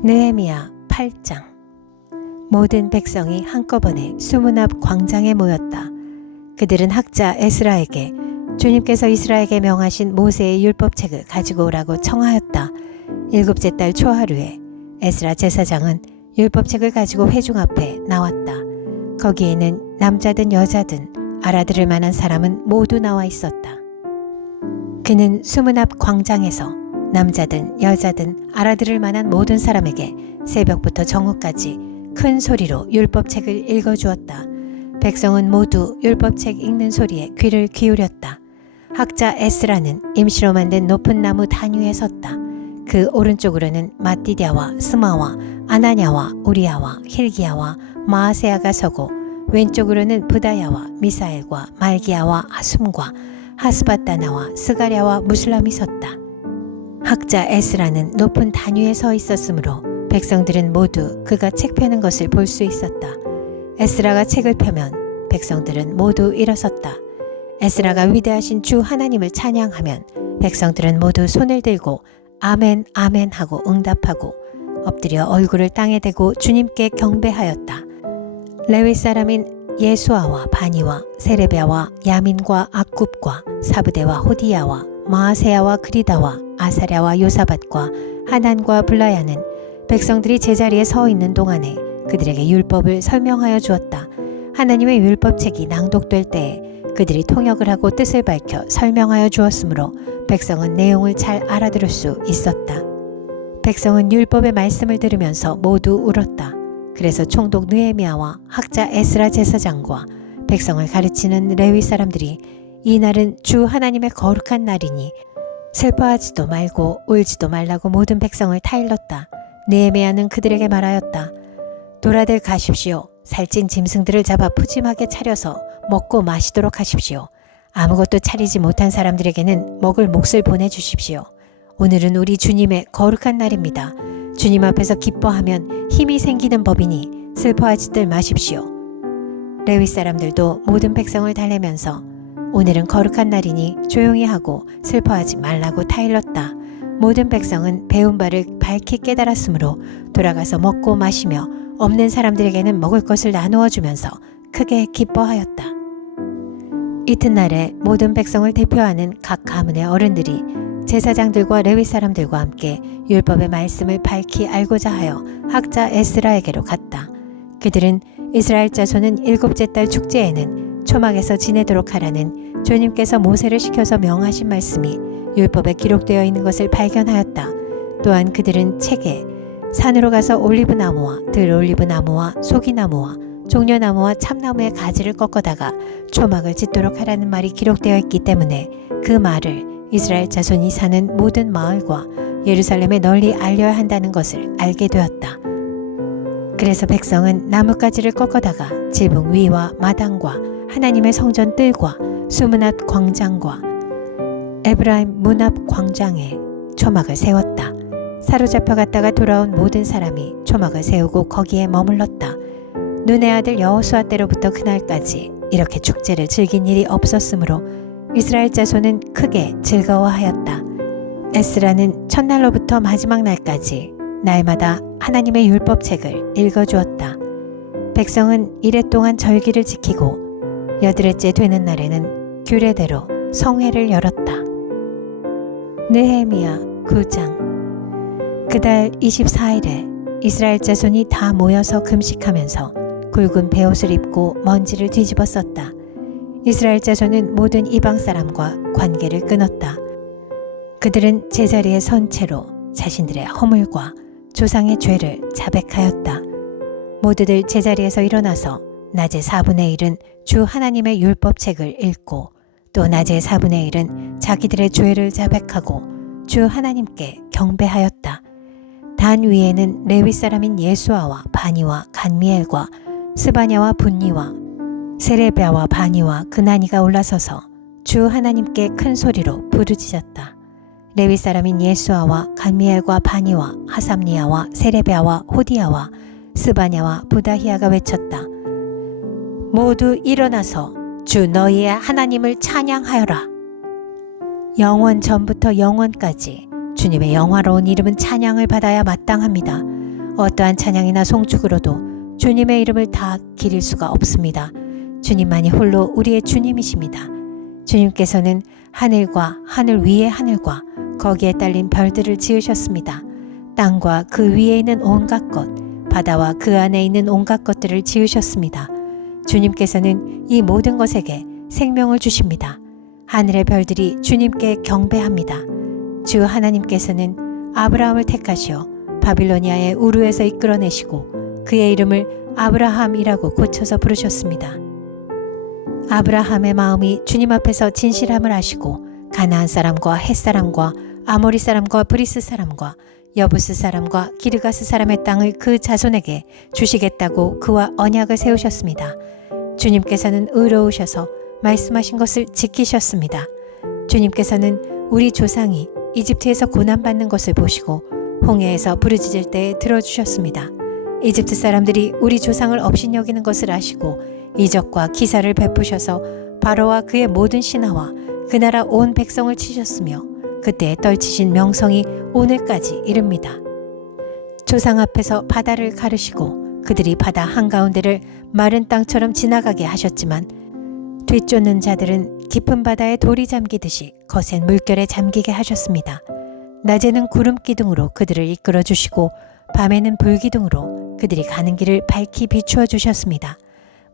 느헤미야 8장. 모든 백성이 한꺼번에 수문 앞 광장에 모였다. 그들은 학자 에스라에게 주님께서 이스라엘에게 명하신 모세의 율법책을 가지고 오라고 청하였다. 일곱째 달 초하루에 에스라 제사장은 율법책을 가지고 회중 앞에 나왔다. 거기에는 남자든 여자든 알아들을 만한 사람은 모두 나와 있었다. 그는 수문 앞 광장에서 남자든 여자든 알아들을 만한 모든 사람에게 새벽부터 정오까지 큰 소리로 율법책을 읽어주었다. 백성은 모두 율법책 읽는 소리에 귀를 기울였다. 학자 에스라는 임시로 만든 높은 나무 단 위에 섰다. 그 오른쪽으로는 마띠디아와 스마와 아나냐와 우리야와 힐기야와 마아세야가 서고 왼쪽으로는 부다야와 미사엘과 말기야와 하숨과 하스바다나와 스가랴와 무슬람이 섰다. 학자 에스라는 높은 단 위에 서 있었으므로 백성들은 모두 그가 책 펴는 것을 볼 수 있었다. 에스라가 책을 펴면 백성들은 모두 일어섰다. 에스라가 위대하신 주 하나님을 찬양하면 백성들은 모두 손을 들고 아멘 아멘 하고 응답하고 엎드려 얼굴을 땅에 대고 주님께 경배하였다. 레위 사람인 예수아와 바니와 세레비아와 야민과 악굽과 사브데와 호디야와 마아세야와 그리다와 아사랴와 요사밧과 하난과 블라야는 백성들이 제자리에 서 있는 동안에 그들에게 율법을 설명하여 주었다. 하나님의 율법책이 낭독될 때에 그들이 통역을 하고 뜻을 밝혀 설명하여 주었으므로 백성은 내용을 잘 알아들을 수 있었다. 백성은 율법의 말씀을 들으면서 모두 울었다. 그래서 총독 느헤미야와 학자 에스라 제사장과 백성을 가르치는 레위 사람들이 이 날은 주 하나님의 거룩한 날이니 슬퍼하지도 말고 울지도 말라고 모든 백성을 타일렀다. 느헤미야는 그들에게 말하였다. 돌아들 가십시오. 살찐 짐승들을 잡아 푸짐하게 차려서 먹고 마시도록 하십시오. 아무것도 차리지 못한 사람들에게는 먹을 몫을 보내주십시오. 오늘은 우리 주님의 거룩한 날입니다. 주님 앞에서 기뻐하면 힘이 생기는 법이니 슬퍼하지들 마십시오. 레위 사람들도 모든 백성을 달래면서 오늘은 거룩한 날이니 조용히 하고 슬퍼하지 말라고 타일렀다. 모든 백성은 배운 바를 밝히 깨달았으므로 돌아가서 먹고 마시며 없는 사람들에게는 먹을 것을 나누어 주면서 크게 기뻐하였다. 이튿날에 모든 백성을 대표하는 각 가문의 어른들이 제사장들과 레위 사람들과 함께 율법의 말씀을 밝히 알고자 하여 학자 에스라에게로 갔다. 그들은 이스라엘 자손은 일곱째 달 축제에는 초막에서 지내도록 하라는 주님께서 모세를 시켜서 명하신 말씀이 율법에 기록되어 있는 것을 발견하였다. 또한 그들은 책에 산으로 가서 올리브나무와 들올리브나무와 소기나무와 종려나무와 참나무의 가지를 꺾어다가 초막을 짓도록 하라는 말이 기록되어 있기 때문에 그 말을 이스라엘 자손이 사는 모든 마을과 예루살렘에 널리 알려야 한다는 것을 알게 되었다. 그래서 백성은 나뭇가지를 꺾어다가 지붕 위와 마당과 하나님의 성전 뜰과 수문 앞 광장과 에브라임 문 앞 광장에 초막을 세웠다. 사로잡혀 갔다가 돌아온 모든 사람이 초막을 세우고 거기에 머물렀다. 눈의 아들 여호수아 때로부터 그날까지 이렇게 축제를 즐긴 일이 없었으므로 이스라엘 자손은 크게 즐거워하였다. 에스라는 첫날로부터 마지막 날까지 날마다 하나님의 율법책을 읽어주었다. 백성은 이래 동안 절기를 지키고 여드레째 되는 날에는 규례대로 성회를 열었다. 느헤미야 9장. 그달 24일에 이스라엘 자손이 다 모여서 금식하면서 굵은 베옷을 입고 먼지를 뒤집어 썼다. 이스라엘 자손은 모든 이방 사람과 관계를 끊었다. 그들은 제자리에 선 채로 자신들의 허물과 조상의 죄를 자백하였다. 모두들 제자리에서 일어나서 낮의 4분의 1은 주 하나님의 율법책을 읽고 또 낮의 4분의 1은 자기들의 죄를 자백하고 주 하나님께 경배하였다. 단 위에는 레위 사람인 예수아와 바니와 간미엘과 스바냐와 분니와 세레비아와 바니와 그나니가 올라서서 주 하나님께 큰 소리로 부르짖었다. 레위 사람인 예수아와 간미엘과 바니와 하삼니아와 세레비아와 호디야와 스바냐와 부다히야가 외쳤다. 모두 일어나서 주 너희의 하나님을 찬양하여라. 영원 전부터 영원까지 주님의 영화로운 이름은 찬양을 받아야 마땅합니다. 어떠한 찬양이나 송축으로도 주님의 이름을 다 기릴 수가 없습니다. 주님만이 홀로 우리의 주님이십니다. 주님께서는 하늘과 하늘 위의 하늘과 거기에 딸린 별들을 지으셨습니다. 땅과 그 위에 있는 온갖 것, 바다와 그 안에 있는 온갖 것들을 지으셨습니다. 주님께서는 이 모든 것에게 생명을 주십니다. 하늘의 별들이 주님께 경배합니다. 주 하나님께서는 아브라함을 택하시어 바빌로니아의 우르에서 이끌어내시고 그의 이름을 아브라함이라고 고쳐서 부르셨습니다. 아브라함의 마음이 주님 앞에서 진실함을 아시고 가나안 사람과 헷 사람과 아모리 사람과 브리스 사람과 여부스 사람과 기르가스 사람의 땅을 그 자손에게 주시겠다고 그와 언약을 세우셨습니다. 주님께서는 의로우셔서 말씀하신 것을 지키셨습니다. 주님께서는 우리 조상이 이집트에서 고난받는 것을 보시고 홍해에서 부르짖을 때에 들어주셨습니다. 이집트 사람들이 우리 조상을 업신여기는 것을 아시고 이적과 기사를 베푸셔서 바로와 그의 모든 신하와 그 나라 온 백성을 치셨으며 그때에 떨치신 명성이 오늘까지 이릅니다. 조상 앞에서 바다를 가르시고 그들이 바다 한가운데를 마른 땅처럼 지나가게 하셨지만 뒤쫓는 자들은 깊은 바다에 돌이 잠기듯이 거센 물결에 잠기게 하셨습니다. 낮에는 구름 기둥으로 그들을 이끌어 주시고 밤에는 불 기둥으로 그들이 가는 길을 밝히 비추어 주셨습니다.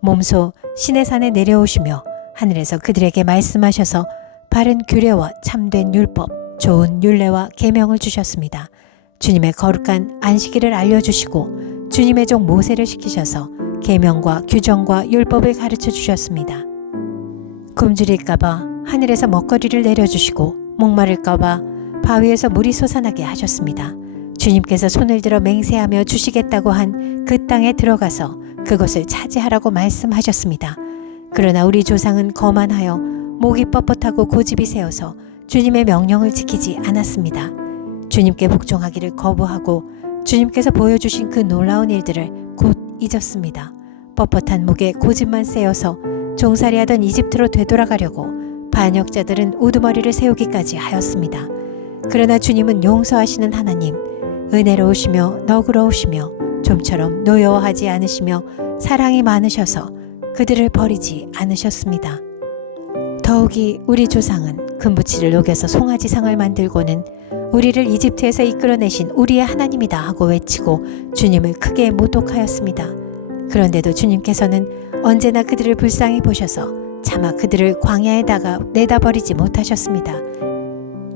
몸소 시내 산에 내려오시며 하늘에서 그들에게 말씀하셔서 바른 규례와 참된 율법, 좋은 율례와 계명을 주셨습니다. 주님의 거룩한 안식일을 알려주시고 주님의 종 모세를 시키셔서 계명과 규정과 율법을 가르쳐 주셨습니다. 굶주릴까봐 하늘에서 먹거리를 내려주시고 목마를까봐 바위에서 물이 솟아나게 하셨습니다. 주님께서 손을 들어 맹세하며 주시겠다고 한 그 땅에 들어가서 그것을 차지하라고 말씀하셨습니다. 그러나 우리 조상은 거만하여 목이 뻣뻣하고 고집이 세어서 주님의 명령을 지키지 않았습니다. 주님께 복종하기를 거부하고 주님께서 보여주신 그 놀라운 일들을 곧 잊었습니다. 뻣뻣한 목에 고집만 세어서 종살이하던 이집트로 되돌아가려고 반역자들은 우두머리를 세우기까지 하였습니다. 그러나 주님은 용서하시는 하나님, 은혜로우시며 너그러우시며 좀처럼 노여워하지 않으시며 사랑이 많으셔서 그들을 버리지 않으셨습니다. 더욱이 우리 조상은 금부치를 녹여서 송아지상을 만들고는 우리를 이집트에서 이끌어내신 우리의 하나님이다 하고 외치고 주님을 크게 모독하였습니다. 그런데도 주님께서는 언제나 그들을 불쌍히 보셔서 차마 그들을 광야에다가 내다버리지 못하셨습니다.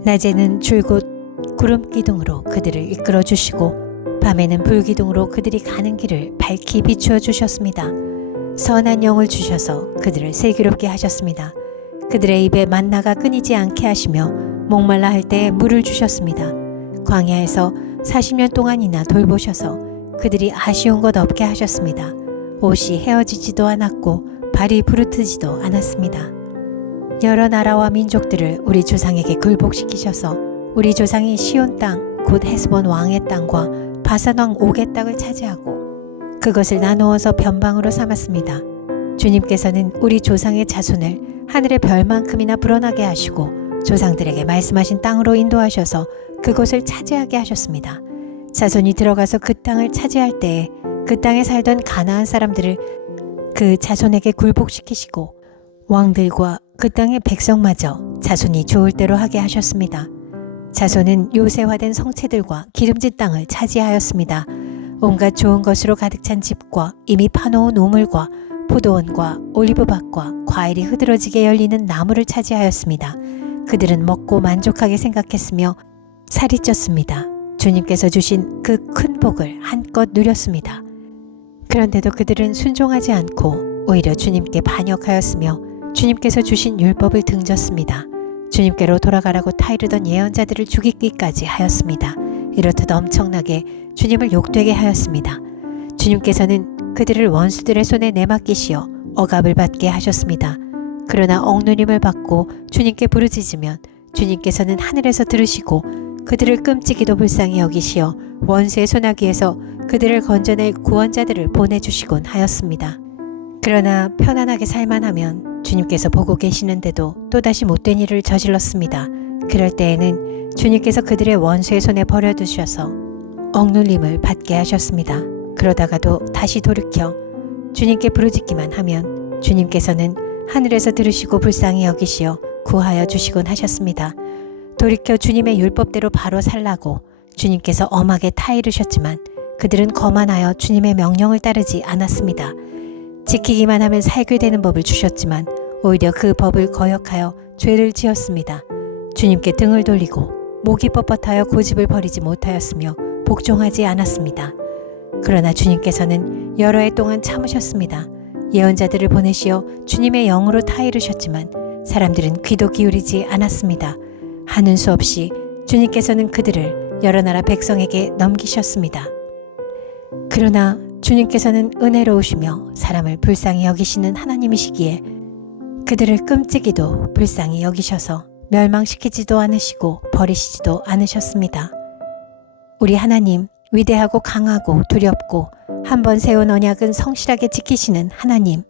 낮에는 줄곧 구름 기둥으로 그들을 이끌어 주시고 밤에는 불 기둥으로 그들이 가는 길을 밝히 비추어 주셨습니다. 선한 영을 주셔서 그들을 슬기롭게 하셨습니다. 그들의 입에 만나가 끊이지 않게 하시며 목말라 할 때에 물을 주셨습니다. 광야에서 40년 동안이나 돌보셔서 그들이 아쉬운 것 없게 하셨습니다. 옷이 헤어지지도 않았고 발이 부르트지도 않았습니다. 여러 나라와 민족들을 우리 조상에게 굴복시키셔서 우리 조상이 시온 땅 곧 헤스본 왕의 땅과 바산 왕 옥의 땅을 차지하고 그것을 나누어서 변방으로 삼았습니다. 주님께서는 우리 조상의 자손을 하늘의 별만큼이나 불어나게 하시고 조상들에게 말씀하신 땅으로 인도하셔서 그곳을 차지하게 하셨습니다. 자손이 들어가서 그 땅을 차지할 때에 그 땅에 살던 가나안 사람들을 그 자손에게 굴복시키시고 왕들과 그 땅의 백성마저 자손이 좋을 대로 하게 하셨습니다. 자손은 요새화된 성체들과 기름진 땅을 차지하였습니다. 온갖 좋은 것으로 가득 찬 집과 이미 파놓은 우물과 포도원과 올리브밭과 과일이 흐드러지게 열리는 나무를 차지하였습니다. 그들은 먹고 만족하게 생각했으며 살이 쪘습니다. 주님께서 주신 그 큰 복을 한껏 누렸습니다. 그런데도 그들은 순종하지 않고 오히려 주님께 반역하였으며 주님께서 주신 율법을 등졌습니다. 주님께로 돌아가라고 타이르던 예언자들을 죽이기까지 하였습니다. 이렇듯 엄청나게 주님을 욕되게 하였습니다. 주님께서는 그들을 원수들의 손에 내맡기시어 억압을 받게 하셨습니다. 그러나 억누림을 받고 주님께 부르짖으면 주님께서는 하늘에서 들으시고 그들을 끔찍이도 불쌍히 여기시어 원수의 소나기에서 그들을 건져낼 구원자들을 보내주시곤 하였습니다. 그러나 편안하게 살만하면 주님께서 보고 계시는데도 또다시 못된 일을 저질렀습니다. 그럴 때에는 주님께서 그들의 원수의 손에 버려두셔서 억눌림을 받게 하셨습니다. 그러다가도 다시 돌이켜 주님께 부르짖기만 하면 주님께서는 하늘에서 들으시고 불쌍히 여기시어 구하여 주시곤 하셨습니다. 돌이켜 주님의 율법대로 바로 살라고 주님께서 엄하게 타이르셨지만 그들은 거만하여 주님의 명령을 따르지 않았습니다. 지키기만 하면 살게 되는 법을 주셨지만 오히려 그 법을 거역하여 죄를 지었습니다. 주님께 등을 돌리고 목이 뻣뻣하여 고집을 버리지 못하였으며 복종하지 않았습니다. 그러나 주님께서는 여러 해 동안 참으셨습니다. 예언자들을 보내시어 주님의 영으로 타이르셨지만 사람들은 귀도 기울이지 않았습니다. 하는 수 없이 주님께서는 그들을 여러 나라 백성에게 넘기셨습니다. 그러나 주님께서는 은혜로우시며 사람을 불쌍히 여기시는 하나님이시기에 그들을 끔찍이도 불쌍히 여기셔서 멸망시키지도 않으시고 버리시지도 않으셨습니다. 우리 하나님 위대하고 강하고 두렵고 한번 세운 언약은 성실하게 지키시는 하나님.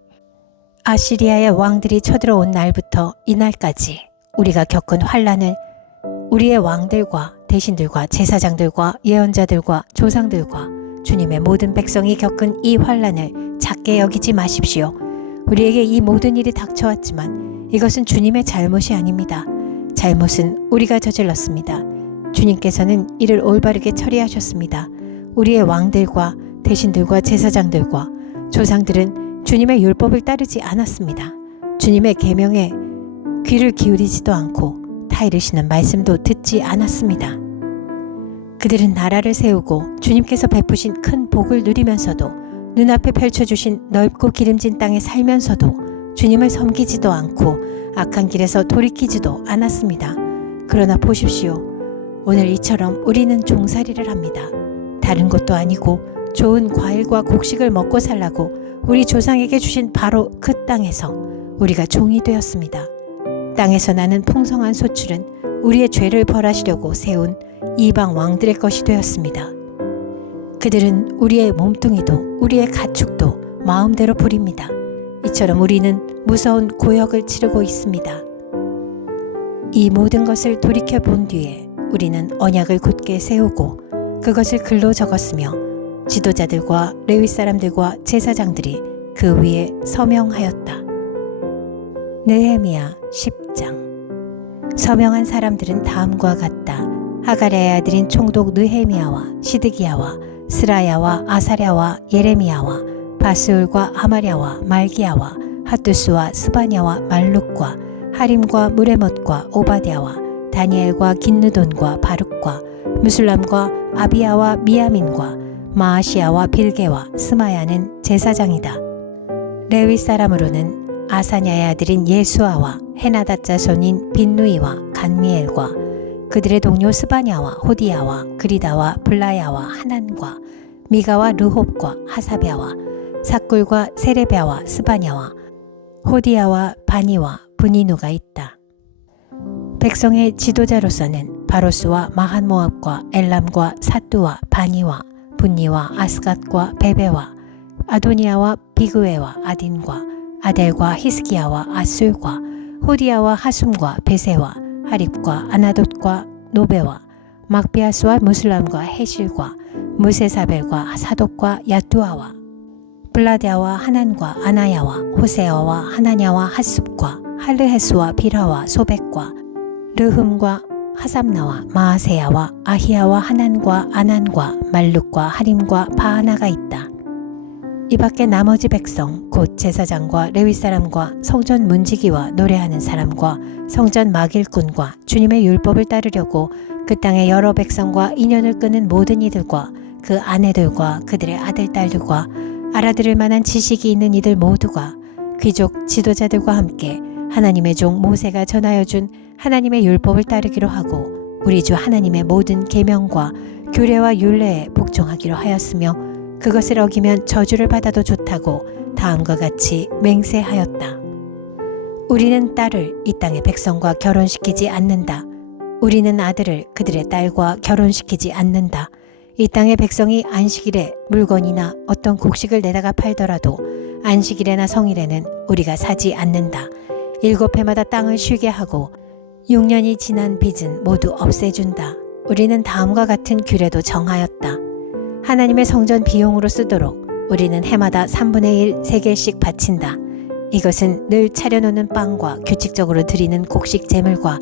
아시리아의 왕들이 쳐들어온 날부터 이날까지 우리가 겪은 환난을 우리의 왕들과 대신들과 제사장들과 예언자들과 조상들과 주님의 모든 백성이 겪은 이 환난을 작게 여기지 마십시오. 우리에게 이 모든 일이 닥쳐왔지만 이것은 주님의 잘못이 아닙니다. 잘못은 우리가 저질렀습니다. 주님께서는 이를 올바르게 처리하셨습니다. 우리의 왕들과 대신들과 제사장들과 조상들은 주님의 율법을 따르지 않았습니다. 주님의 계명에 귀를 기울이지도 않고 타이르시는 말씀도 듣지 않았습니다. 그들은 나라를 세우고 주님께서 베푸신 큰 복을 누리면서도 눈앞에 펼쳐주신 넓고 기름진 땅에 살면서도 주님을 섬기지도 않고 악한 길에서 돌이키지도 않았습니다. 그러나 보십시오. 오늘 이처럼 우리는 종살이를 합니다. 다른 것도 아니고 좋은 과일과 곡식을 먹고 살라고 우리 조상에게 주신 바로 그 땅에서 우리가 종이 되었습니다. 땅에서 나는 풍성한 소출은 우리의 죄를 벌하시려고 세운 이방 왕들의 것이 되었습니다. 그들은 우리의 몸뚱이도 우리의 가축도 마음대로 부립니다. 이처럼 우리는 무서운 고역을 치르고 있습니다. 이 모든 것을 돌이켜 본 뒤에 우리는 언약을 굳게 세우고 그것을 글로 적었으며 지도자들과 레위 사람들과 제사장들이 그 위에 서명하였다. 느헤미야 10장. 서명한 사람들은 다음과 같다. 하가랴의 아들인 총독 느헤미야와 시드기야와 스라야와 아사랴와 예레미야와 바스울과 아마랴와 말기야와 핫두스와 스바냐와 말룩과 하림과 무레못과 오바댜와 다니엘과 긴느돈과 바룩과 무술람과 아비야와 미야민과 마아시야와 빌게와 스마야는 제사장이다. 레위 사람으로는 아사냐의 아들인 예수아와 헤나닷 자손인 빈누이와 간미엘과 그들의 동료 스바냐와 호디야와 그리다와 블라야와 하난과 미가와 르홉과 하사랴와 삭굴과 세레랴와 스바냐와 호디야와 바니와 브니누가 있다. 백성의 지도자로서는 바로스와 마한모압과 엘람과 사뚜와 바니와 분니와 아스갓과 베베와 아도니아와 비그웨와 아딘과 아델과 히스기야와 아술과 호디야와 하숨과 베세와 하립과 아나돗과 노베와 막비아스와 무슬람과 헤실과 무세사벨과 사독과 야뚜아와 블라디아와 하난과 아나야와 호세아와 하나냐와 핫숲과 할르헤스와 비라와 소백과 르흠과 하삼나와 마아세야와 아히야와 하난과 아난과 말룩과 하림과 바하나가 있다. 이 밖에 나머지 백성 곧 제사장과 레위 사람과 성전 문지기와 노래하는 사람과 성전 막일꾼과 주님의 율법을 따르려고 그 땅의 여러 백성과 인연을 끄는 모든 이들과 그 아내들과 그들의 아들 딸들과 알아들을 만한 지식이 있는 이들 모두가 귀족 지도자들과 함께 하나님의 종 모세가 전하여 준 하나님의 율법을 따르기로 하고 우리 주 하나님의 모든 계명과 규례와 율례에 복종하기로 하였으며 그것을 어기면 저주를 받아도 좋다고 다음과 같이 맹세하였다. 우리는 딸을 이 땅의 백성과 결혼시키지 않는다. 우리는 아들을 그들의 딸과 결혼시키지 않는다. 이 땅의 백성이 안식일에 물건이나 어떤 곡식을 내다가 팔더라도 안식일에나 성일에는 우리가 사지 않는다. 7해마다 땅을 쉬게 하고 6년이 지난 빚은 모두 없애준다. 우리는 다음과 같은 규례도 정하였다. 하나님의 성전 비용으로 쓰도록 우리는 해마다 3분의 1 세겔씩 바친다. 이것은 늘 차려놓는 빵과 규칙적으로 드리는 곡식 제물과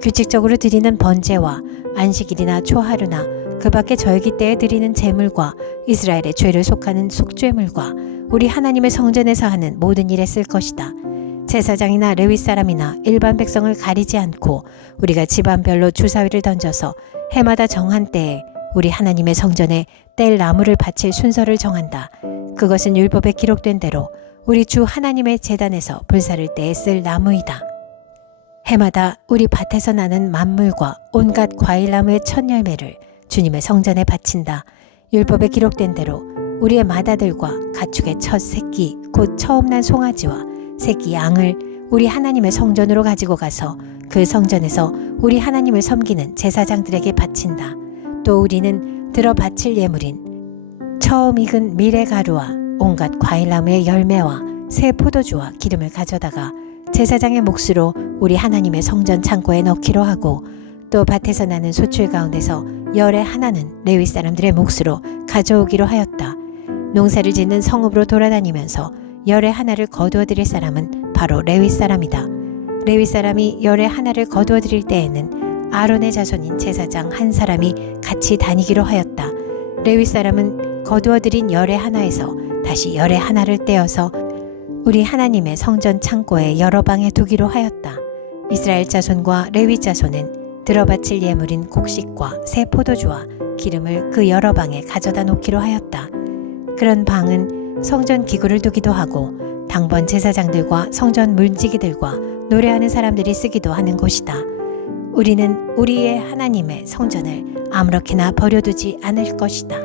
규칙적으로 드리는 번제와 안식일이나 초하루나 그 밖에 절기 때에 드리는 제물과 이스라엘의 죄를 속하는 속죄물과 우리 하나님의 성전에서 하는 모든 일에 쓸 것이다. 제사장이나 레위 사람이나 일반 백성을 가리지 않고 우리가 집안별로 주사위를 던져서 해마다 정한 때에 우리 하나님의 성전에 뗄 나무를 바칠 순서를 정한다. 그것은 율법에 기록된 대로 우리 주 하나님의 제단에서 불사를 때에 쓸 나무이다. 해마다 우리 밭에서 나는 만물과 온갖 과일나무의 첫 열매를 주님의 성전에 바친다. 율법에 기록된 대로 우리의 맏아들과 가축의 첫 새끼 곧 처음 난 송아지와 새끼 양을 우리 하나님의 성전으로 가지고 가서 그 성전에서 우리 하나님을 섬기는 제사장들에게 바친다. 또 우리는 들어 바칠 예물인 처음 익은 미레가루와 온갖 과일나무의 열매와 새 포도주와 기름을 가져다가 제사장의 몫으로 우리 하나님의 성전 창고에 넣기로 하고 또 밭에서 나는 소출 가운데서 열의 하나는 레위 사람들의 몫으로 가져오기로 하였다. 농사를 짓는 성읍으로 돌아다니면서 열의 하나를 거두어 드릴 사람은 바로 레위 사람이다. 레위 사람이 열의 하나를 거두어 드릴 때에는 아론의 자손인 제사장 한 사람이 같이 다니기로 하였다. 레위 사람은 거두어 드린 열의 하나에서 다시 열의 하나를 떼어서 우리 하나님의 성전 창고에 여러 방에 두기로 하였다. 이스라엘 자손과 레위 자손은 들어바칠 예물인 곡식과 새 포도주와 기름을 그 여러 방에 가져다 놓기로 하였다. 그런 방은 성전 기구를 두기도 하고 당번 제사장들과 성전 문지기들과 노래하는 사람들이 쓰기도 하는 곳이다. 우리는 우리의 하나님의 성전을 아무렇게나 버려두지 않을 것이다.